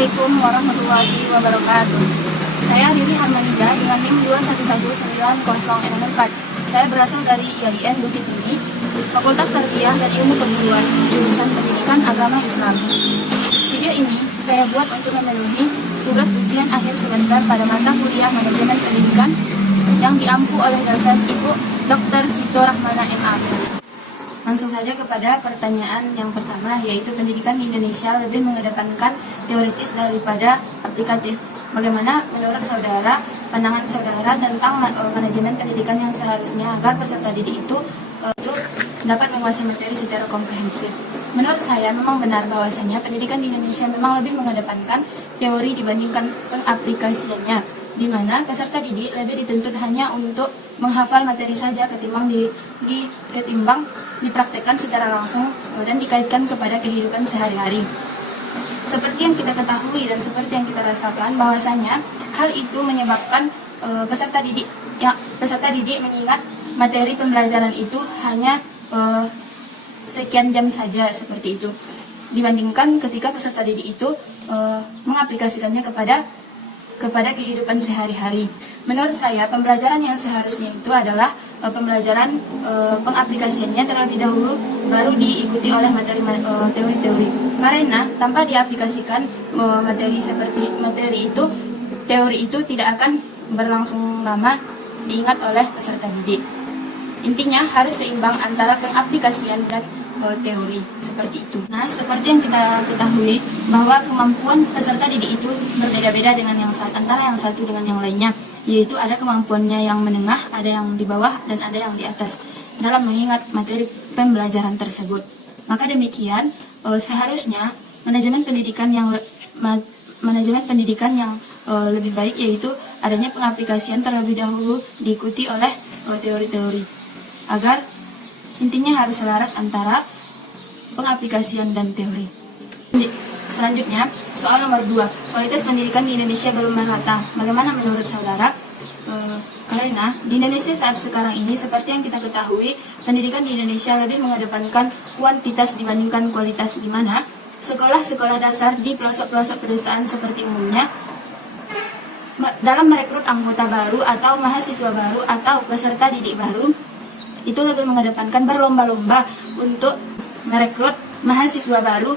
Assalamualaikum warahmatullahi wabarakatuh. Saya Riri Harmanida dengan NIM 2119064. Saya berasal dari IAIN Bukit Tinggi, Fakultas Tarbiyah dan Ilmu Keguruan, jurusan Pendidikan Agama Islam. Video ini saya buat untuk memenuhi tugas ujian akhir semester pada mata kuliah Manajemen Pendidikan yang diampu oleh dosen Ibu Dr. Sito Rahmana MA. Langsung saja kepada pertanyaan yang pertama, yaitu pendidikan di Indonesia lebih mengedepankan teoritis daripada aplikatif. Bagaimana menurut saudara, pandangan saudara tentang manajemen pendidikan yang seharusnya agar peserta didik itu dapat menguasai materi secara komprehensif? Menurut saya memang benar bahwasanya pendidikan di Indonesia memang lebih mengedepankan teori dibandingkan pengaplikasiannya, di mana peserta didik lebih dituntut hanya untuk menghafal materi saja ketimbang dipraktekkan secara langsung dan dikaitkan kepada kehidupan sehari-hari. Seperti yang kita ketahui dan seperti yang kita rasakan bahwasanya hal itu menyebabkan peserta didik mengingat materi pembelajaran itu hanya sekian jam saja seperti itu, dibandingkan ketika peserta didik itu mengaplikasikannya kepada kehidupan sehari-hari. Menurut saya, pembelajaran yang seharusnya itu adalah pembelajaran pengaplikasiannya terlebih dahulu, baru diikuti oleh materi teori-teori. Karena tanpa diaplikasikan teori itu tidak akan berlangsung lama diingat oleh peserta didik. Intinya harus seimbang antara pengaplikasian dan teori, seperti itu. Nah, seperti yang kita ketahui bahwa kemampuan peserta didik itu berbeda-beda antara yang satu dengan yang lainnya, yaitu ada kemampuannya yang menengah, ada yang di bawah, dan ada yang di atas dalam mengingat materi pembelajaran tersebut. Maka demikian, seharusnya manajemen pendidikan yang lebih baik yaitu adanya pengaplikasian terlebih dahulu diikuti oleh teori-teori, agar intinya harus selaras antara pengaplikasian dan teori. Selanjutnya, soal nomor 2, kualitas pendidikan di Indonesia belum merata. Bagaimana menurut saudara? Karena di Indonesia saat sekarang ini, seperti yang kita ketahui, pendidikan di Indonesia lebih mengedepankan kuantitas dibandingkan kualitas, di mana sekolah-sekolah dasar di pelosok-pelosok pedesaan seperti umumnya dalam merekrut anggota baru atau mahasiswa baru atau peserta didik baru itu lebih mengedepankan berlomba-lomba untuk merekrut mahasiswa baru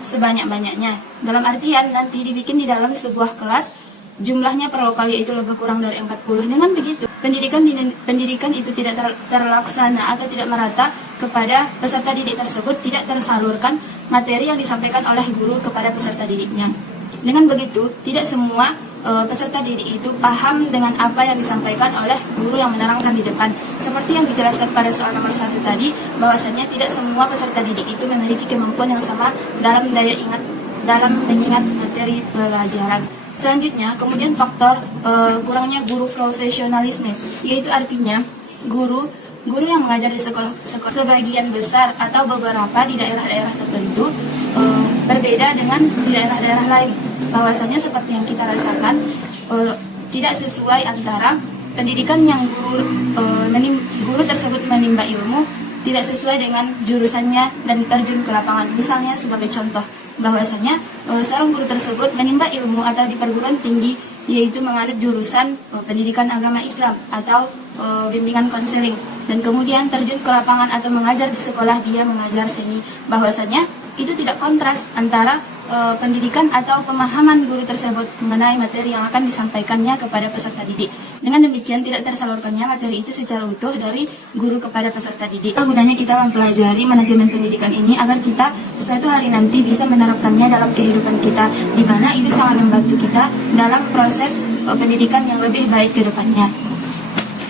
sebanyak-banyaknya. Dalam artian nanti dibikin di dalam sebuah kelas jumlahnya per lokal yaitu lebih kurang dari 40. Dengan begitu, pendidikan itu tidak terlaksana atau tidak merata kepada peserta didik tersebut, tidak tersalurkan materi yang disampaikan oleh guru kepada peserta didiknya. Dengan begitu, tidak semua peserta didik itu paham dengan apa yang disampaikan oleh guru yang menerangkan di depan. Seperti yang dijelaskan pada soal nomor 1 tadi, bahwasanya tidak semua peserta didik itu memiliki kemampuan yang sama dalam mengingat materi pelajaran. Selanjutnya, kemudian faktor kurangnya guru profesionalisme, yaitu artinya guru yang mengajar di sekolah sebagian besar atau beberapa di daerah-daerah tertentu berbeda dengan di daerah-daerah lain. Bahwasanya seperti yang kita rasakan tidak sesuai antara pendidikan yang guru tersebut menimba ilmu tidak sesuai dengan jurusannya dan terjun ke lapangan. Misalnya sebagai contoh, bahwasanya seorang guru tersebut menimba ilmu atau di perguruan tinggi yaitu menganut jurusan pendidikan agama Islam atau bimbingan konseling, dan kemudian terjun ke lapangan atau mengajar di sekolah dia mengajar seni, bahwasanya itu tidak kontras antara pendidikan atau pemahaman guru tersebut mengenai materi yang akan disampaikannya kepada peserta didik. Dengan demikian tidak tersalurkannya materi itu secara utuh dari guru kepada peserta didik. Gunanya kita mempelajari manajemen pendidikan ini agar kita suatu hari nanti bisa menerapkannya dalam kehidupan kita, di mana itu sangat membantu kita dalam proses pendidikan yang lebih baik ke depannya.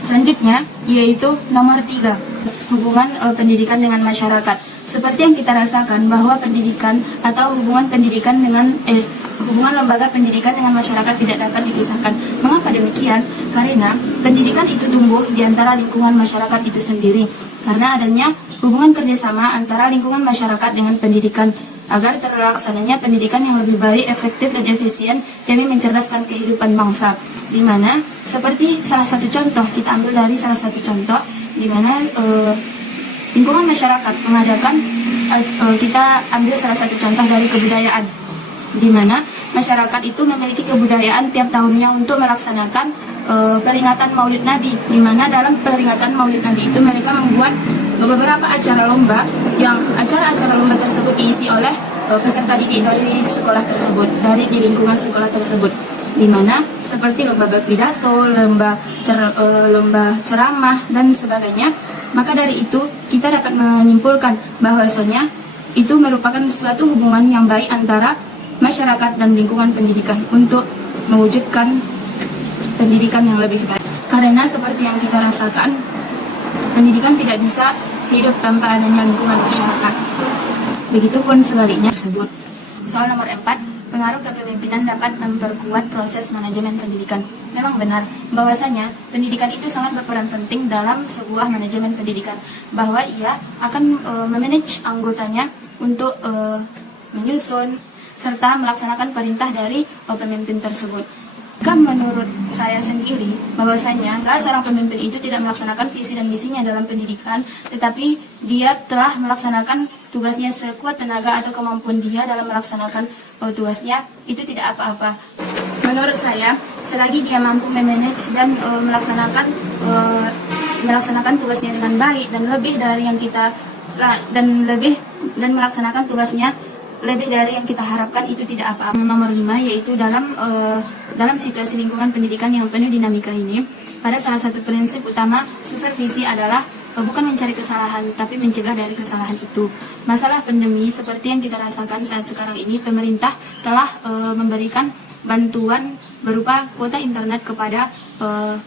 Selanjutnya yaitu nomor 3, hubungan pendidikan dengan masyarakat. Seperti yang kita rasakan bahwa pendidikan atau hubungan lembaga pendidikan dengan masyarakat tidak dapat dipisahkan. Mengapa demikian? Karena pendidikan itu tumbuh di antara lingkungan masyarakat itu sendiri. Karena adanya hubungan kerjasama antara lingkungan masyarakat dengan pendidikan agar terlaksananya pendidikan yang lebih baik, efektif, dan efisien demi mencerdaskan kehidupan bangsa. Di mana seperti salah satu contoh, kita ambil dari salah satu contoh di mana lingkungan masyarakat mengadakan, kita ambil salah satu contoh dari kebudayaan, di mana masyarakat itu memiliki kebudayaan tiap tahunnya untuk melaksanakan peringatan Maulid Nabi, di mana dalam peringatan Maulid Nabi itu mereka membuat beberapa acara lomba, yang acara-acara lomba tersebut diisi oleh peserta didik dari sekolah tersebut, dari di lingkungan sekolah tersebut, di mana seperti lomba berpidato, lomba ceramah dan sebagainya. Maka dari itu kita dapat menyimpulkan bahwasanya itu merupakan suatu hubungan yang baik antara masyarakat dan lingkungan pendidikan untuk mewujudkan pendidikan yang lebih baik. Karena seperti yang kita rasakan, pendidikan tidak bisa hidup tanpa adanya lingkungan masyarakat. Begitupun sebaliknya tersebut. Soal nomor 4, pengaruh kepemimpinan dapat memperkuat proses manajemen pendidikan. Memang benar bahwasanya pendidikan itu sangat berperan penting dalam sebuah manajemen pendidikan, bahwa ia akan memanage anggotanya untuk menyusun serta melaksanakan perintah dari pemimpin tersebut. Menurut saya sendiri, bahwasanya seorang pemimpin itu tidak melaksanakan visi dan misinya dalam pendidikan, tetapi dia telah melaksanakan tugasnya sekuat tenaga atau kemampuan dia dalam melaksanakan tugasnya, itu tidak apa-apa. Menurut saya, selagi dia mampu memanage dan melaksanakan tugasnya dengan baik dan lebih dari yang kita dan melaksanakan tugasnya lebih dari yang kita harapkan, itu tidak apa-apa. Nomor 5, yaitu dalam situasi lingkungan pendidikan yang penuh dinamika ini, pada salah satu prinsip utama supervisi adalah bukan mencari kesalahan, tapi mencegah dari kesalahan itu. Masalah pandemi seperti yang kita rasakan saat sekarang ini, pemerintah telah memberikan bantuan berupa kuota internet kepada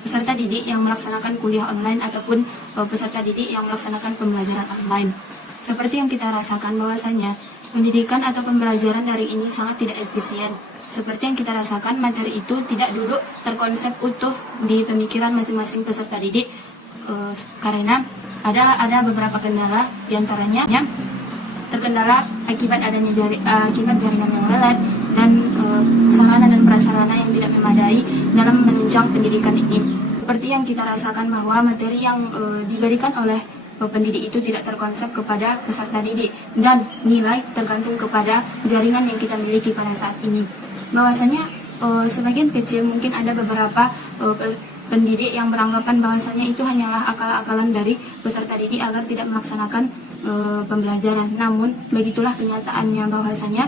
peserta didik yang melaksanakan kuliah online ataupun peserta didik yang melaksanakan pembelajaran online. Seperti yang kita rasakan bahwasanya pendidikan atau pembelajaran daring ini sangat tidak efisien. Seperti yang kita rasakan, materi itu tidak duduk terkonsep utuh di pemikiran masing-masing peserta didik, karena ada beberapa kendala, diantaranya terkendala akibat adanya jaringan yang lelet dan sarana dan prasarana yang tidak memadai dalam menunjang pendidikan ini. Seperti yang kita rasakan bahwa materi yang diberikan oleh pendidik itu tidak terkonsep kepada peserta didik, dan nilai tergantung kepada jaringan yang kita miliki pada saat ini. Bahwasanya sebagian kecil mungkin ada beberapa pendidik yang beranggapan bahwasanya itu hanyalah akal-akalan dari peserta didik agar tidak melaksanakan pembelajaran. Namun begitulah kenyataannya, bahwasanya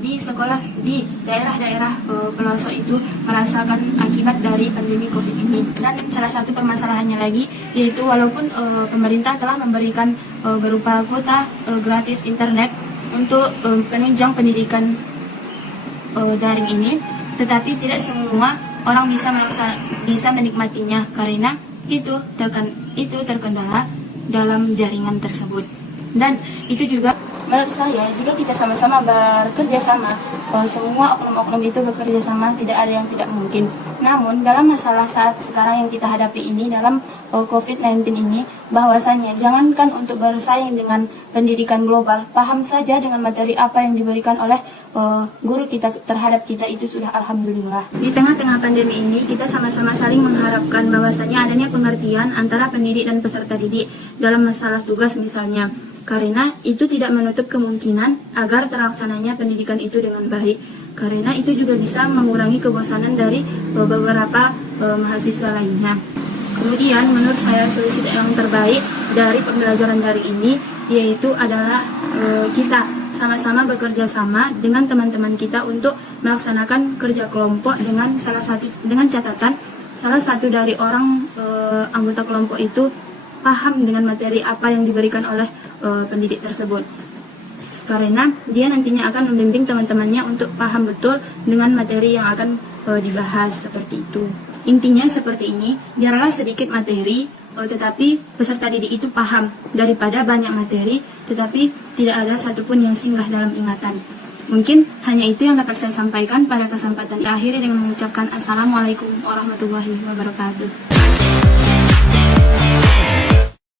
di sekolah di daerah-daerah pelosok itu merasakan akibat dari pandemi COVID ini. Dan salah satu permasalahannya lagi, yaitu walaupun pemerintah telah memberikan berupa kuota gratis internet untuk penunjang pendidikan daring ini, tetapi tidak semua orang bisa menikmatinya, karena itu terkendala dalam jaringan tersebut. Dan itu juga menurut saya, jika kita sama-sama bekerja sama, semua oknum-oknum itu bekerja sama, tidak ada yang tidak mungkin. Namun dalam masalah saat sekarang yang kita hadapi ini, dalam COVID-19 ini, bahwasanya jangankan untuk bersaing dengan pendidikan global, paham saja dengan materi apa yang diberikan oleh guru kita terhadap kita, itu sudah alhamdulillah. Di tengah-tengah pandemi ini, kita sama-sama saling mengharapkan bahwasanya adanya pengertian antara pendidik dan peserta didik dalam masalah tugas misalnya, karena itu tidak menutup kemungkinan agar terlaksananya pendidikan itu dengan baik, karena itu juga bisa mengurangi kebosanan dari beberapa mahasiswa lainnya. Kemudian menurut saya solusi yang terbaik dari pembelajaran daring ini yaitu adalah kita sama-sama bekerja sama dengan teman-teman kita untuk melaksanakan kerja kelompok dengan catatan salah satu dari orang anggota kelompok itu paham dengan materi apa yang diberikan oleh pendidik tersebut, karena dia nantinya akan membimbing teman-temannya untuk paham betul dengan materi yang akan dibahas, seperti itu. Intinya seperti ini, biarlah sedikit materi tetapi peserta didik itu paham, daripada banyak materi tetapi tidak ada satupun yang singgah dalam ingatan. Mungkin hanya itu yang dapat saya sampaikan pada kesempatan akhir dengan mengucapkan Assalamualaikum warahmatullahi wabarakatuh.